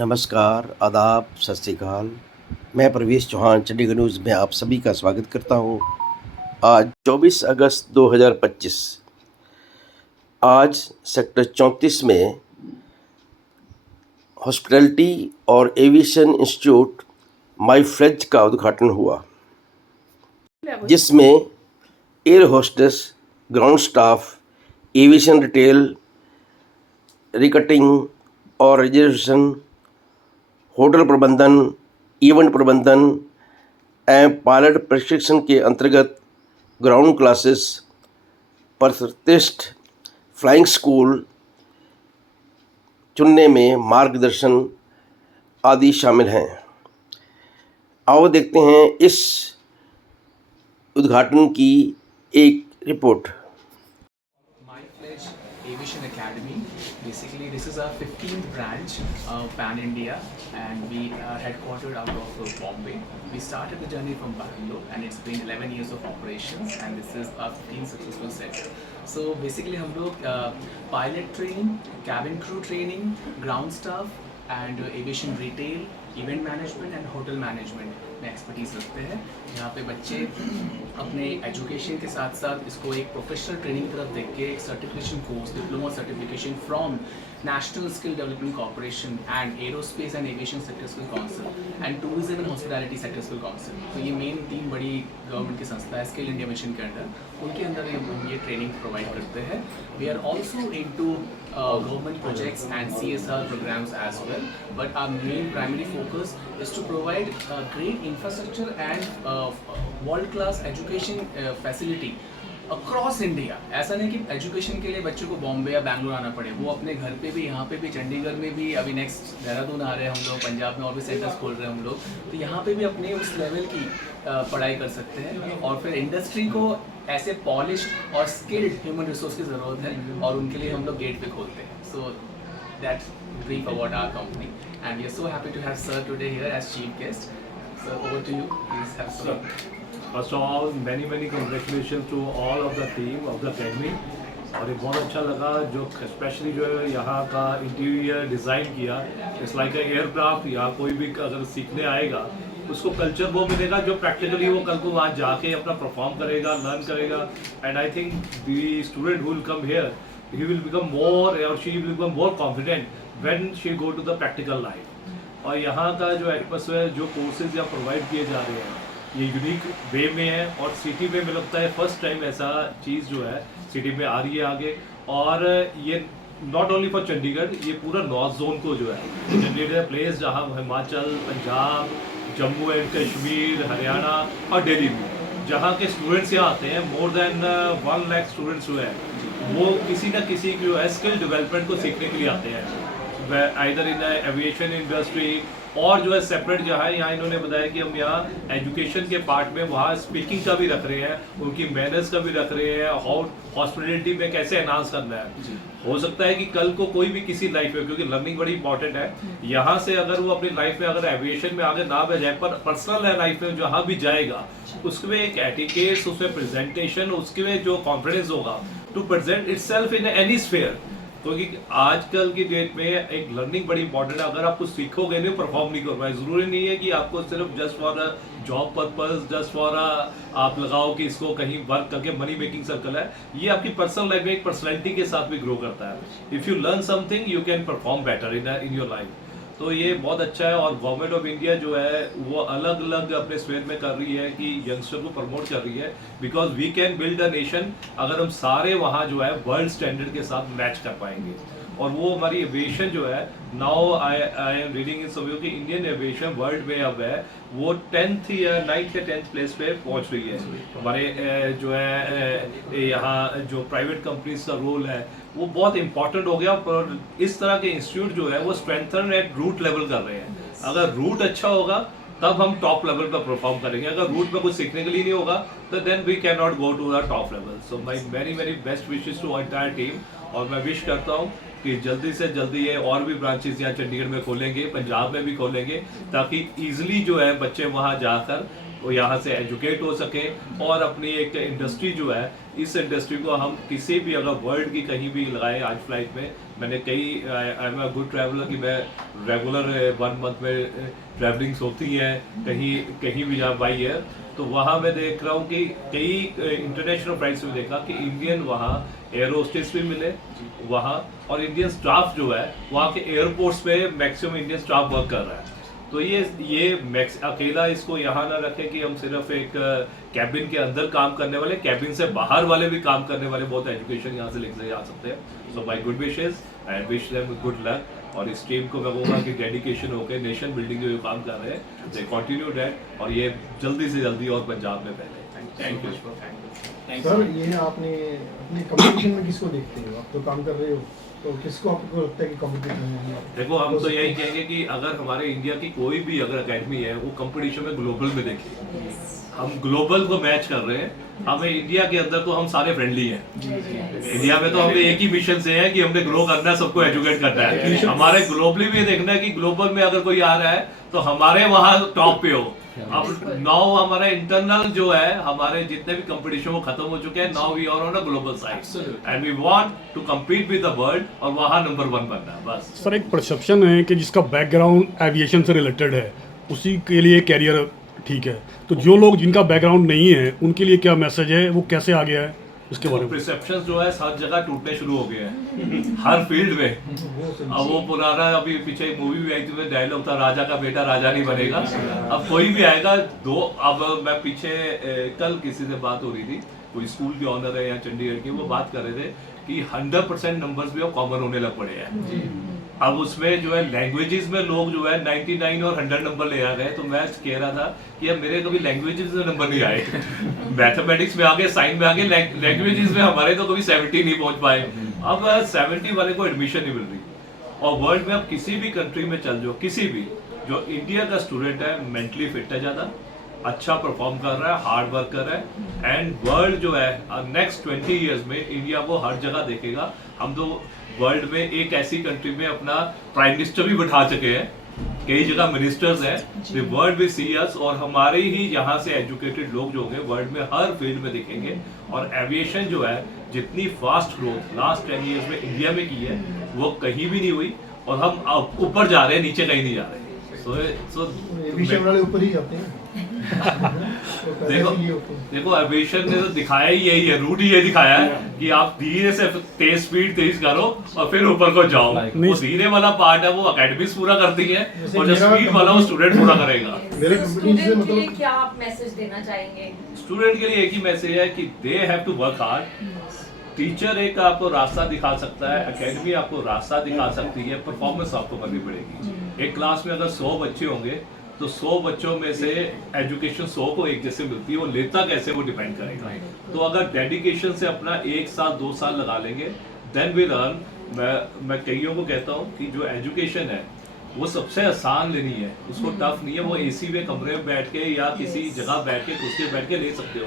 नमस्कार, आदाब, सत श्री अकाल। मैं प्रवेश चौहान चंडीगढ़ न्यूज़ में आप सभी का स्वागत करता हूं। आज 24 अगस्त 2025। आज सेक्टर 34 में हॉस्पिटैलिटी और एविएशन इंस्टीट्यूट माई फ्लेज का उद्घाटन हुआ, जिसमें air hostess, ground staff, aviation retail, रिकटिंग और रिजर्वेशन, होटल प्रबंधन, इवेंट प्रबंधन एवं पायलट प्रशिक्षण के अंतर्गत ग्राउंड क्लासेस, प्रतिष्ठित फ्लाइंग स्कूल चुनने में मार्गदर्शन आदि शामिल हैं। आओ देखते हैं इस उद्घाटन की एक report. MyFledge Aviation Academy. Basically, this is our 15th branch, Pan India, and we are headquartered out of Bombay. We started the journey from Bangalore, and it's been 11 years of operations, and this is our 15th successful set. So basically, हम लोग pilot training, cabin crew training, ground staff, and aviation retail, event management and hotel management में expertise रखते हैं। यहाँ पे बच्चे अपने education के साथ साथ इसको एक प्रोफेशनल ट्रेनिंग की तरफ देख के एक certification course, diploma certification from National Skill Development Corporation and aerospace and aviation sector skill council and tourism and hospitality sector skill council, तो ये मेन 3 बड़ी गवर्नमेंट की संस्था है स्किल इंडिया मिशन के अंडर, उनके अंदर हम ये ट्रेनिंग प्रोवाइड करते हैं। We are also into government projects and CSR programs as well, but our main primary focus is to provide great infrastructure and world-class education facility across India। ऐसा नहीं कि एजुकेशन के लिए बच्चों को बॉम्बे या बैंगलोर आना पड़े, वो अपने घर पे भी, यहाँ पे भी, चंडीगढ़ में भी, अभी नेक्स्ट देहरादून आ रहे हैं हम लोग, पंजाब में और भी सेंटर्स खोल रहे हैं हम लोग, तो यहाँ पे भी अपने उस लेवल की पढ़ाई कर सकते हैं। और फिर इंडस्ट्री को ऐसे पॉलिश्ड और स्किल्ड ह्यूमन रिसोर्स की ज़रूरत है, और उनके लिए हम लोग गेट पे खोलते हैं। So that's brief about our company, and we are so happy to have sir today here as chief guest. Sir, over to you, please have sir. First of all, many congratulations to all of the team of the academy। और ये बहुत अच्छा लगा जो specially जो है यहाँ का इंटीरियर डिज़ाइन किया, इट्स लाइक ए एयरक्राफ्ट। यहाँ कोई भी अगर सीखने आएगा उसको कल्चर वो मिलेगा जो प्रैक्टिकली वो कल को वहाँ जाके अपना परफॉर्म करेगा, लर्न करेगा। And I think the student who will come here, he will become more और she will become more confident when she go to the practical life. और यहाँ का जो एटमॉस्फेयर, जो कोर्सेज यहाँ प्रोवाइड किए जा रहे हैं, ये यूनिक वे में है। और सिटी में मुझे लगता है फर्स्ट टाइम ऐसा चीज़ जो है सिटी में आ रही है आगे। और ये नॉट ओनली फॉर चंडीगढ़, ये पूरा नॉर्थ जोन को जो है, चंडीगढ़ प्लेस जहाँ हिमाचल, पंजाब, जम्मू एंड कश्मीर, हरियाणा और दिल्ली में जहाँ के स्टूडेंट्स यहाँ आते हैं, मोर देन 1 लाख स्टूडेंट्स जो है वो किसी न किसी जो है स्किल डेवलपमेंट को सीखने के लिए आते हैं, आइदर इन एविएशन इंडस्ट्री और जो है सेपरेट जो है यहाँ इन्होंने बताया कि हम यहाँ एजुकेशन के पार्ट में वहाँ स्पीकिंग का भी रख रहे हैं, उनकी मैनर्स का भी रख रहे हैं, हॉस्पिटलिटी में कैसे एनहांस करना है। हो सकता है कि कल को कोई भी किसी लाइफ में, क्योंकि लर्निंग बड़ी इंपॉर्टेंट है, यहाँ से अगर वो अपनी लाइफ में अगर एविएशन में आगे ना बढ़ जाए, पर पर्सनल लाइफ में जहाँ भी जाएगा उसमें एक एटिकेट्स, उसमें प्रेजेंटेशन, उसके जो कॉन्फिडेंस होगा to present itself in any sphere. क्योंकि आजकल की डेट में एक लर्निंग बड़ी इंपॉर्टेंट है। अगर आप कुछ सीखोगे नहीं, परफॉर्म नहीं कर पाए, जरूरी नहीं है कि आपको सिर्फ just for job purpose, just for आप लगाओ कि इसको कहीं वर्क करके मनी मेकिंग सर्कल है। ये आपकी पर्सनल लाइफ में एक पर्सनैलिटी के साथ भी ग्रो करता है। If you learn something you can perform better in your life. तो ये बहुत अच्छा है। और गवर्नमेंट ऑफ इंडिया जो है वो अलग अलग अपने स्पेयर में कर रही है कि यंगस्टर को प्रमोट कर रही है, because we can build a nation अगर हम सारे वहाँ जो है वर्ल्ड स्टैंडर्ड के साथ मैच कर पाएंगे। और वो हमारी एविएशन जो है, now I am reading in समझो कि इंडियन एविएशन वर्ल्ड में अब है वो 9th या 10th प्लेस पे पहुंच रही है। हमारे जो है यहाँ जो प्राइवेट कंपनीज का रोल है वो बहुत इंपॉर्टेंट हो गया। पर इस तरह के इंस्टीट्यूट जो है वो स्ट्रेंथन एट रूट लेवल कर रहे हैं। अगर रूट अच्छा होगा तब हम टॉप लेवल पर परफॉर्म करेंगे। अगर रूट में कुछ सीखने के लिए नहीं होगा तो then we can not go to the top level. So my very best wishes to entire team. और मैं विश करता हूँ कि जल्दी से जल्दी ये और भी ब्रांचेस यहाँ चंडीगढ़ में खोलेंगे, पंजाब में भी खोलेंगे, ताकि ईजिली जो है बच्चे वहाँ जाकर वो यहाँ से एजुकेट हो सके और अपनी एक इंडस्ट्री जो है, इस इंडस्ट्री को हम किसी भी अगर वर्ल्ड की कहीं भी लगाए। आज फ्लाइट में मैंने कई, I am a good traveller कि मैं रेगुलर 1 मंथ में ट्रैवलिंग्स होती हैं कहीं भी जहाँ बाई है, तो वहाँ मैं देख रहा हूँ कि कई इंटरनेशनल फ्लाइट्स में देखा कि इंडियन वहाँ एयर होस्टेस भी मिले वहाँ, और इंडियन स्टाफ जो है वहाँ के एयरपोर्ट्स पे मैक्सिमम इंडियन स्टाफ वर्क कर रहा है। तो ये अकेला इसको यहाँ ना रखें कि हम सिर्फ एक कैबिन के अंदर काम करने वाले, कैबिन से बाहर वाले भी काम करने वाले बहुत एजुकेशन यहाँ से लेकर जा सकते हैं। So my good wishes, I wish them good luck. और इस टीम को मैं कहूँगा कि डेडिकेशन होकर नेशन बिल्डिंग जो ये काम कर रहे हैं, दे कंटिन्यू दैट, और ये जल्दी से जल्दी और पंजाब में फैले। Thank you sir. ये आपने अपने कंपटीशन में किसको देखते हो? आप तो काम कर रहे हो, तो किसको आपको लगता है कि कंपटीशन में? देखो, हम तो यही कहेंगे कि अगर हमारे इंडिया की कोई भी अगर एकेडमी है, वो कंपटीशन में ग्लोबल में देखे। हम ग्लोबल को मैच कर रहे हैं। हमें इंडिया के अंदर तो हम सारे फ्रेंडली हैं। इंडिया में तो हमें एक ही मिशन से है कि हमने ग्रो करना है, सबको एजुकेट करना है। हमारे ग्लोबली भी देखना है कि ग्लोबल में अगर कोई आ रहा है तो हमारे वहाँ टॉप पे हो। अब नाउ हमारा इंटरनल जो है, हमारे जितने भी कंपटीशन वो खत्म हो चुके हैं। Now we are on a global side and we want to compete with the world, और वहाँ नंबर 1 बनना है बस। सर, एक परसेप्शन है कि जिसका बैकग्राउंड एविएशन से रिलेटेड है उसी के लिए कैरियर ठीक है, तो जो लोग जिनका बैकग्राउंड नहीं है उनके लिए क्या मैसेज है, वो कैसे आ गया है उसके बारे में? परसेप्शन जो है हर जगह टूटने शुरू हो गए हैं हर फील्ड में। अब वो पुराना, अभी पीछे एक मूवी भी आई थी, उसमें डायलॉग था, राजा का बेटा राजा नहीं बनेगा। अब कोई भी आएगा अब मैं पीछे कल किसी से बात हो रही थी, कोई स्कूल के ऑनर है या चंडीगढ़ की, वो बात कर रहे थे कि 100% नंबर्स भी अब कॉमन होने लग पड़े हैं। अब उसमें जो है लैंग्वेजेस में लोग जो है 99 और 100 नंबर ले आ गए। तो मैं कह रहा था कि अब मेरे कभी लैंग्वेजेस में नंबर नहीं आए मैथमेटिक्स में आगे, साइंस में आगे, लैंग्वेजेस में हमारे तो कभी 70 नहीं पहुंच पाए। अब 70 वाले को एडमिशन नहीं मिल रही। और वर्ल्ड में अब किसी भी कंट्री में चल जाओ, किसी भी, जो इंडिया का स्टूडेंट है मेंटली फिट है, ज़्यादा अच्छा परफॉर्म कर रहा है, हार्ड वर्क कर रहा है, एंड वर्ल्ड जो है नेक्स्ट 20 ईयर्स में इंडिया को हर जगह देखेगा। हम तो वर्ल्ड में एक ऐसी कंट्री में अपना प्राइम मिनिस्टर भी बिठा चुके हैं, कई जगह मिनिस्टर्स हैं। द वर्ल्ड विल सी अस, और हमारे ही यहाँ से एजुकेटेड लोग जो होंगे वर्ल्ड में हर फील्ड में दिखेंगे। और एविएशन जो है, जितनी फास्ट ग्रोथ लास्ट 10 ईयर्स में इंडिया में की है, वो कहीं भी नहीं हुई, और हम ऊपर जा रहे हैं, नीचे कहीं नहीं जा रहे। एविएशन वाले ऊपर ही जाते हैं। देखो एविएशन ने तो दिखाया ही यही है, रूट ही ये दिखाया है कि आप धीरे से तेज करो और फिर ऊपर को जाओ। वो धीरे वाला पार्ट है, वो अकेडमिक्स पूरा करती है, और जो स्पीड वाला वो स्टूडेंट पूरा करेगा। स्टूडेंट के लिए क्या आप मैसेज देना चाहेंगे? स्टूडेंट के लिए एक ही मैसेज है कि they have to work hard. Teacher एक आपको रास्ता दिखा सकता है, एकेडमी आपको रास्ता दिखा सकती है, परफॉर्मेंस आपको करनी पड़ेगी। एक क्लास में अगर 100 बच्चे होंगे तो 100 बच्चों में से एजुकेशन 100 को एक जैसे मिलती है, वो लेता कैसे वो डिपेंड करेगा। तो अगर डेडिकेशन से अपना 1 साल 2 साल लगा लेंगे, देन वी लर्न। मैं कईयों को कहता हूँ कि जो एजुकेशन है वो सबसे आसान लेनी है, उसको टफ नहीं है। वो एसी में कमरे में बैठ के या किसी जगह बैठ के कुर्सी पे बैठ के ले सकते हो,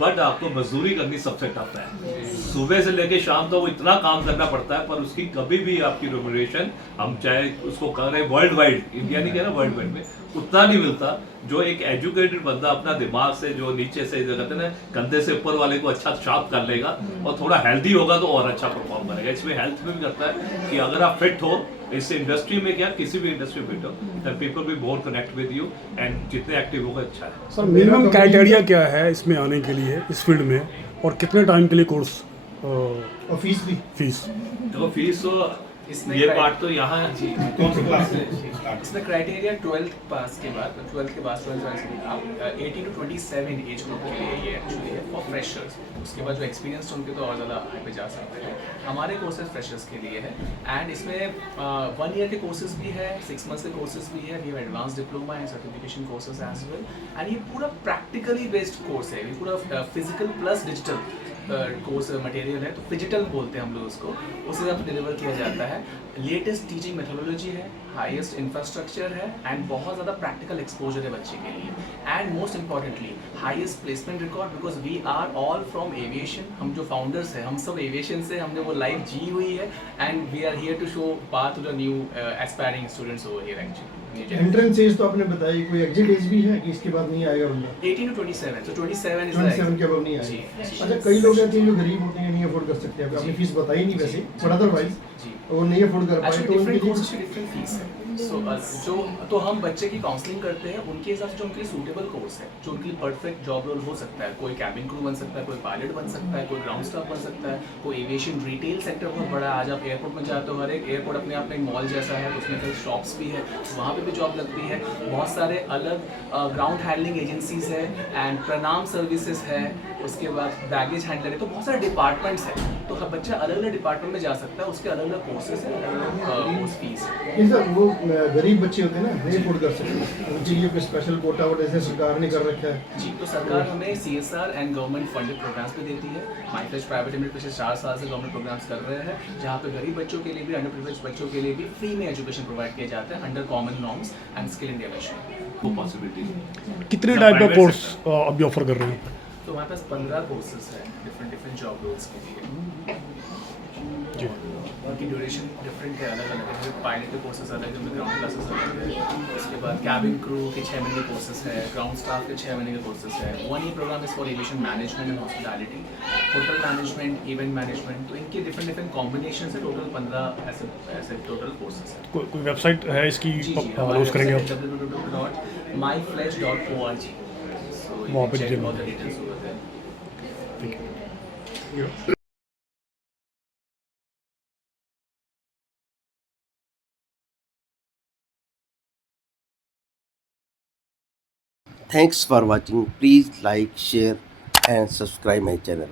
बट आपको मजदूरी करनी सबसे टफ है। सुबह से लेके शाम तक वो इतना काम करना पड़ता है, पर उसकी कभी भी आपकी रेम्यूनरेशन, हम चाहे उसको कर रहे हैं वर्ल्ड वाइड, इंडिया नहीं कह रहा, वर्ल्ड वाइड में उतना नहीं मिलता जो एक एजुकेटेड बंदा अपना दिमाग से, जो नीचे से जो कहते हैं ना, कंधे से ऊपर वाले को अच्छा शार्प कर लेगा और थोड़ा हेल्दी होगा तो और अच्छा परफॉर्म करेगा। इसमें हेल्थ में भी करता है कि अगर आप फिट हो, इस इंडस्ट्री में क्या, किसी भी इंडस्ट्री में फिट हो, then people will more connect with you, and जितने एक्टिव होगा अच्छा है। सर, मिनिमम क्राइटेरिया क्या है इसमें आने के लिए, इस फील्ड में, और कितने टाइम के लिए कोर्स और फीस भी? फीस देखो फीस तो इसमें ये पार्ट तो यहाँ जी इसमें क्राइटेरिया 12th पास के बाद, 12th के बाद 12th आप 18 to 27 एज ग्रुप के लिए ये एक्चुअली है फॉर फ्रेशर्स। उसके बाद जो एक्सपीरियंस उनके तो और ज़्यादा हाई पे जा सकते हैं। हमारे कोर्सेज फ्रेशर्स के लिए है, एंड इसमें 1 ईयर के कोर्सेज भी है, 6 मंथ्स के कोर्सेज भी है, we have advance diploma and certification courses as well. And ये पूरा प्रैक्टिकली बेस्ड कोर्स है, ये पूरा physical plus digital course material है। तो डिजिटल बोलते हैं हम लोग उसको, उस हिसाब से डिलीवर किया जाता है। लेटेस्ट टीचिंग मेथोडोलॉजी है, हाईएस्ट इंफ्रास्ट्रक्चर है, एंड बहुत ज़्यादा प्रैक्टिकल एक्सपोजर है बच्चे के लिए, and most importantly highest placement record, because we are all from aviation. हम जो फाउंडर्स हैं, हम सब एविएशन से हमने वो लाइफ जी हुई है, and we are here to show path to the new aspiring students over here actually. Entrance as तो आपने बताई, कोई एग्जिट एज भी है कि इसके बाद नहीं आएगा बंदा? 18 to 27, so 27 is 27 के अब नहीं जी, आएगा। जी। अच्छा, कई लोग ऐसे हैं जो गरीब होते हैं, नहीं अफोर्ड कर सकते, अभी आपने फीस बताई नहीं वैसे, बट अदरवाइज जी। वो नहीं अफोर्ड कर पाए एक्चुअली तो उनके डिफरेंट लिए कोर्सेज की डिफरेंट फीस है। जो तो हम बच्चे की काउंसलिंग करते हैं उनके हिसाब से जो उनके लिए सूटेबल कोर्स है, जो उनके लिए परफेक्ट जॉब रोल हो सकता है। कोई कैबिन क्रू बन सकता है, कोई पायलट बन सकता है, कोई ग्राउंड स्टाफ बन सकता है, कोई एविएशन रिटेल सेक्टर बहुत बड़ा है। आज आप एयरपोर्ट में जाते हो, हर एक एयरपोर्ट अपने आप में एक मॉल जैसा है, उसमें कई शॉप्स भी है, वहाँ पे भी जॉब लगती है। बहुत सारे अलग ग्राउंड हैंडलिंग एजेंसीज है एंड प्रणाम सर्विसेज है, उसके बाद बैगेज हैंडलर है, तो बहुत सारे डिपार्टमेंट्स हैं। तो हर बच्चा अलग अलग डिपार्टमेंट में जा सकता है, उसके अलग अलग कोर्सेज हैं, अलग अलग कोर्स फीस है। नहीं सर, वो गरीब बच्चे होते हैं ना, नहीं अफोर्ड कर सकते, उनके लिए कोई स्पेशल कोटा वोटा जैसे सरकार ने कर रखा है? जी, तो सरकार हमें CSR and government funded programmes भी देती है। माई फ्लैश प्राइवेट लिमिटेड पिछले 4 साल से गवर्नमेंट प्रोग्राम्स कर रहे हैं, जहाँ पे गरीब बच्चों के लिए भी, अंडर प्रिविलेज बच्चों के लिए भी फ्री में एजुकेशन प्रोवाइड किया जाता है under common norms and skill India mission. वो पॉसिबिलिटी कितने टाइप का कोर्स अभी ऑफर कर रहे हैं? तो हमारे पास 15 कोर्सेज हैं डिफरेंट जॉब रोल्स के लिए। जी। उनकी ड्यूरेशन डिफरेंट है, अलग अलग है। पायलट के कोर्सेज अलग है, ग्राउंड क्लासेस अलग है। उसके बाद कैबिन क्रू के 6 महीने के कोर्सेज है, ग्राउंड स्टाफ के 6 महीने के कोर्सेज है। 1 year programme is for aviation management and hospitality, hotel management, event management. तो इनके डिफरेंट कॉम्बिनेशन है। टोटल 15 ऐसे टोटल कोर्सेज है। कोई वेबसाइट है इसकी, जी, अनाउंस करेंगे आप? www.myflesh.org। So you वहाँ can पे check detail all the details over there. ठीक है। Thanks for watching. Please like, share and subscribe my channel.